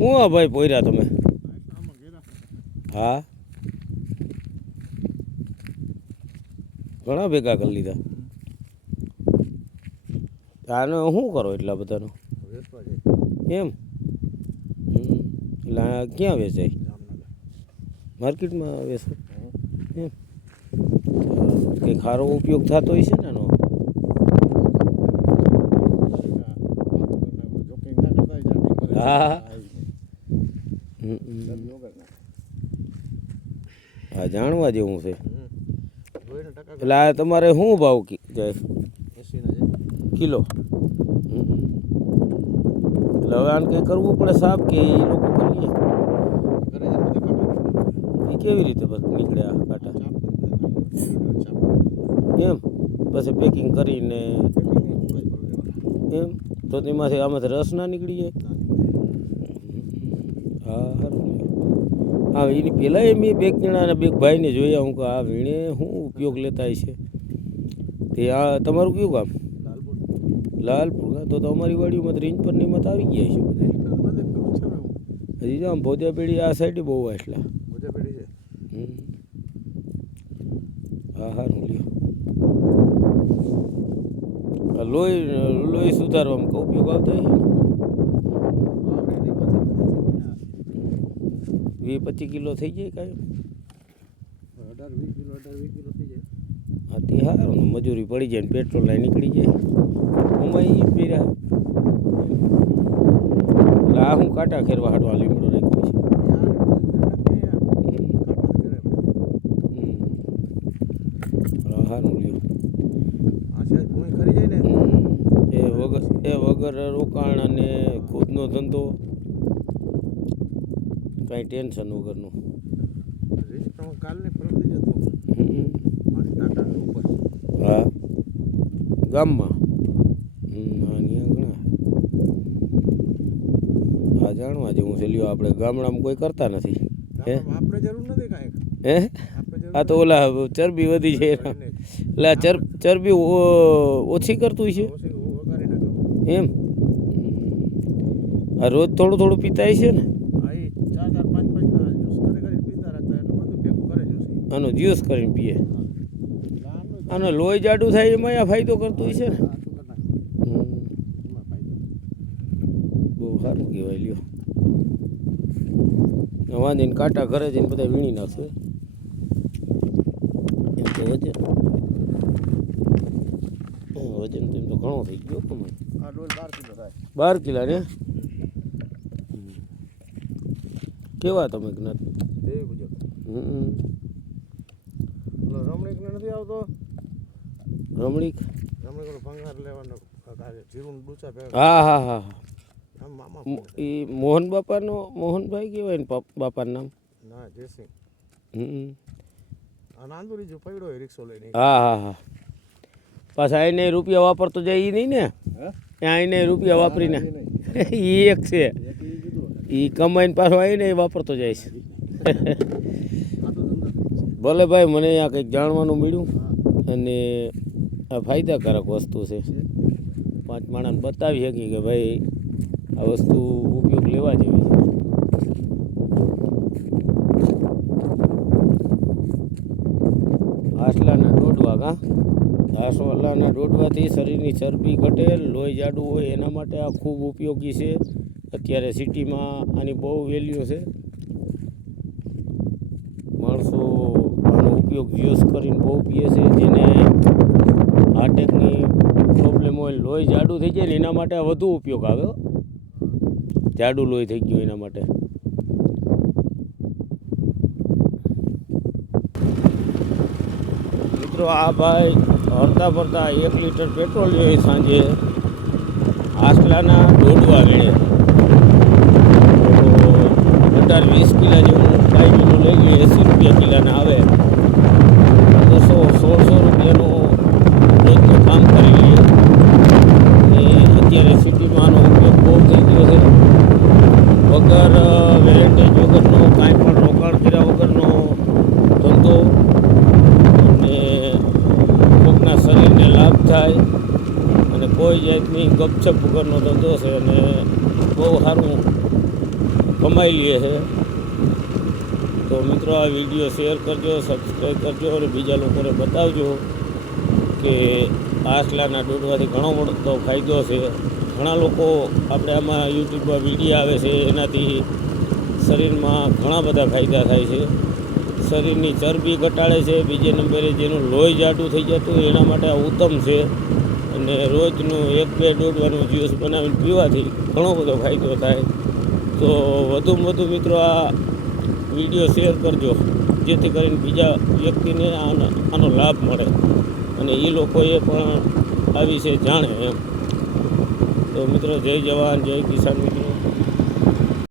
હું આ ભાઈ પોયરા તમે? હા? ઘણા ભેગા કરી લીધા. આને શું કરો એટલા બધાનો? એમ. એટલે આ ક્યાં વેચાય? માર્કેટમાં વેચો. એમ. કંઈ ખારો ઉપયોગ થતો હોય છે ને એનો હા. હા જાણવા જેવું છે. એટલે આ તમારે શું ભાવ કી- જાય? કિલો. હમ. એટલે હવે આને કંઈ કરવું પડે સાફ કે એ લોકો કરીએ એ કેવી રીતે નીકળે આ કાંટા? એમ? પછી પેકિંગ કરીને એમ? તો તેમાંથી આમાંથી રસ ના નીકળી જાય? હા સારું એની પહેલાં મેં બે જણાને બે ભાઈને જોયા, હું કે આ વીણે શું ઉપયોગ લેતા છે તે આ તમારું કયું ગામ લાલપુર હા, તો તો અમારી વાડીમાં તો રેન્જ પરની મત આવી ગયા છે બધા હજી આમ ભોજા પેઢી આ સાઈડ બહુ વાસલા છે? હા સારું લ્યો. લોહી લોહી સુધારવામાં ઉપયોગ આવતો હોય વીસ પચીસ કિલો થઈ જાય કાંઈ? હા તે સારું મજૂરી પડી જાય ને પેટ્રોલ લાઈ નીકળી જાય. ઓમાં એ પીરા એટલે આ હું કાંટા ખેરવા હાટવા લીમડો રાખ્યો છે. એ વગર એ વગર રોકાણ અને ખુદનો ધંધો કાંઈ ટેન્શન વગરનું. હા. ગામમાં હમ હા ન્યા ઘણા હા જાણવા જેવું છે. લ્યો આપણે ગામડામાં કોઈ કરતા નથી. હે? આપણે જરૂર નથી કાંઈક હે? આ તો ઓલા ચરબી વધી છે. એટલે ચર ચરબી ઓછી કરતું છે? એમ? આ રોજ થોડું થોડું પીતા છે ને? આનો જ્યુસ કરીને પીએ. આનો લોહી જાડું થાય એમાં ફાયદો કરતું છે ને આટલું કરી નાખો હમ. એમાં ફાયદો બહુ સારું કહેવાય લ્યો વાંધીને કાંટા ઘરે જઈને બધા વીણી નાખશે એમ તો વજન. વજન તો એમ તો ઘણો થઈ ગયો કમાય બાર કિલો થાય. બાર કિલા ને? કેવા તમે જ્ઞાત રમણીક નથી આવતો? રમણીક? રમણીક ભંગાર લેવાનો હા હા હા. એ મોહન બાપાનો મોહનભાઈ કહેવાય ને બાપાનું નામ? ના જયસિંહ. હમ. આ નાંદુરી જો પડ્યો રિક્ષો લઈને. હા હા હા. પાછા એને રૂપિયા વાપરતો જાય એ નહીં ને? ત્યાં એને રૂપિયા વાપરીને. એ એક છે. એ કમાઈને પાછો આવીને એ વાપરતો જાય છે. આ ભલે ભાઈ મને અહીંયા કંઈક જાણવાનું મળ્યું. અને આ ફાયદાકારક વસ્તુ છે. પાંચ માણસને બતાવી શકી કે ભાઈ આ વસ્તુ ઉપયોગ લેવા જેવી છે. આસલાના દોડવા કા? આસલાના દોડવાથી શરીરની ચરબી ઘટે, લોહી જાડું હોય એના માટે આ ખૂબ ઉપયોગી છે. અત્યારે સિટીમાં આની બહુ વેલ્યુ છે. માણસો આનો ઉપયોગ યુઝ કરીને બહુ પીએ છે. જેને હાર્ટ એટેકની પ્રોબ્લેમ હોય, લોહી જાડું થઈ જાય ને એના માટે વધુ ઉપયોગ આવે હો. જાડું લોહી થઈ ગયું એના માટે. મિત્રો, આ ભાઈ હરતા ફરતા એક લીટર પેટ્રોલ જોઈએ સાંજે. આસલાના દોડવા વેળે અઢાર વીસ કિલા જેવું ડાયમીનું લઈ ગયું એંસી રૂપિયા કિલાના આવે. તો સો, સોળસો રૂપિયાનું રોજનું કામ કરી લઈએ અને અત્યારે સિટીમાં આનો ઉપયોગ બહુ થઈ ગયો છે વગર વેરેન્ટેજ વગરનો કાંઈ પણ રોકાણ કર્યા વગરનો ધંધો અને કોકના શરીરને લાભ થાય અને કોઈ ગપછપ વગરનો ધંધો છે અને બહુ સારું કમાઈ લે છે. તો મિત્રો, આ વીડિયો શેર કરજો સબસ્ક્રાઈબ કરજો અને બીજા લોકોને બતાવજો કે આસલાના દોડવાથી ઘણો મોટો ફાયદો છે. ઘણા લોકો આપણે આમાં યુટ્યુબમાં વીડિયો આવે છે, એનાથી શરીરમાં ઘણા બધા ફાયદા થાય છે. શરીરની ચરબી ઘટાડે છે, બીજે નંબરે જેનું લોહી જાડું થઈ જતું એના માટે આ ઉત્તમ છે. અને રોજનું એક બે દોડવાનું જ્યુસ બનાવીને પીવાથી ઘણો બધો ફાયદો થાય. તો વધુમાં વધુ મિત્રો આ વીડિયો શેર કરજો, જેથી કરીને બીજા વ્યક્તિને આનો લાભ મળે અને એ લોકોએ પણ આ વિશે જાણે એમ. તો મિત્રો, જય જવાન, જય કિસાન